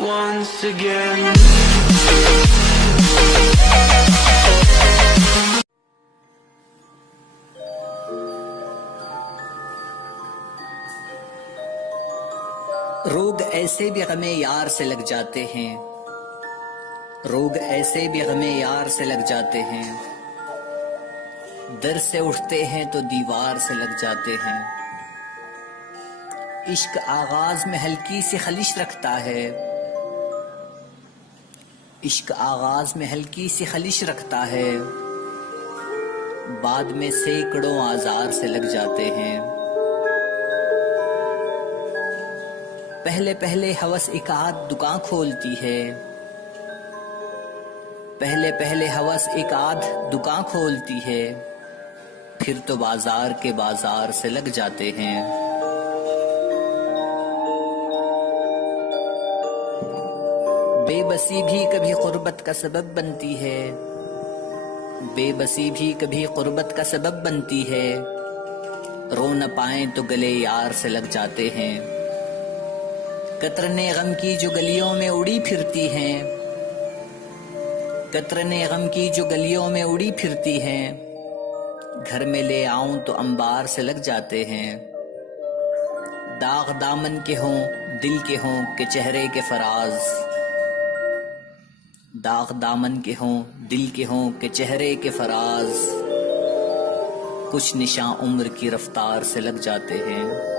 once again. रोग ऐसे भी गमे यार से लग जाते हैं, रोग ऐसे भी गमे यार से लग जाते हैं, दर से उठते हैं तो दीवार से लग जाते हैं। इश्क आगाज में हल्की सी खलिश रखता है, इश्क आगाज में हल्की सी खलिश रखता है, बाद में सैकड़ों आजार से लग जाते हैं। पहले पहले हवस एक आध दुकान खोलती है, पहले पहले हवस एक आध दुकान खोलती है, फिर तो बाजार के बाजार से लग जाते हैं। बेबसी भी कभी गुर्बत का सबब बनती है, बेबसी भी कभी गुर्बत का सबब बनती है, रो न पाए तो गले यार से लग जाते हैं। कतरने गम की जो गलियों में उड़ी फिरती हैं, कतरने गम की जो गलियों में उड़ी फिरती हैं, घर में ले आऊं तो अंबार से लग जाते हैं। दाग दामन के हों दिल के हों के चेहरे के फराज, दाग दामन के हों दिल के हों के चेहरे के फराज, कुछ निशान उम्र की रफ्तार से लग जाते हैं।